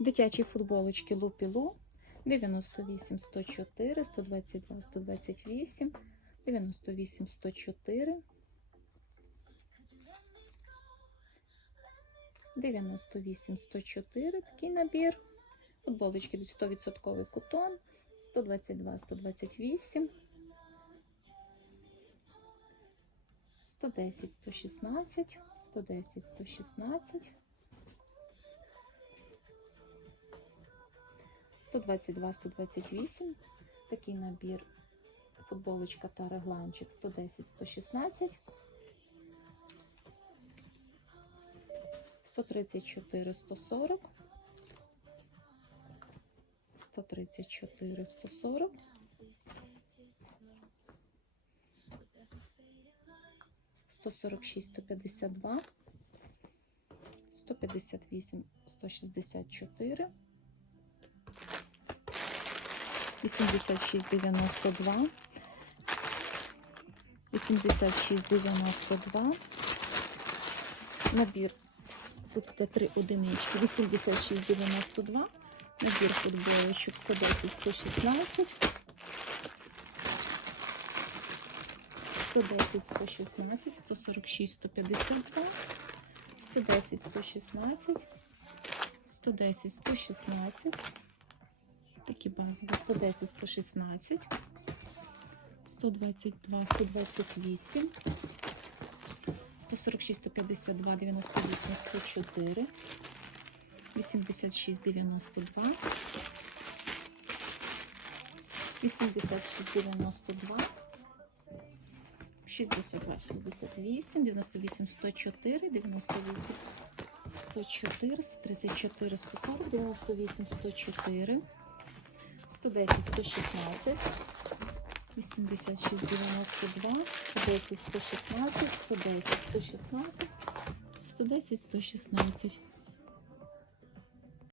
Дитячі футболочки Лупілу. 98 104, 122 128, 98 104, 98 104 такий набір. Футболочки 100% кутон, 122 128, 110 116, 110 116. 122, 128, такий набір, футболочка та регланчик 110, 116, 134, 140, 134, 140, 146, 152, 158, 164, 86,92, 86,92, набір, тут три одинички, 86,92, набір футболочок 110, 116, 110, 116, 146, 152, 110, 116, 110, 116, такі базові 110, 116, 122, 128, 146, 152, 98, 104, 86, 92, 86, 92, 62, 68, 98, 104, 98, 104, 134, 140, 98, 104, 110, 116, 86, 92, 110, 116, 110, 116, 110, 116.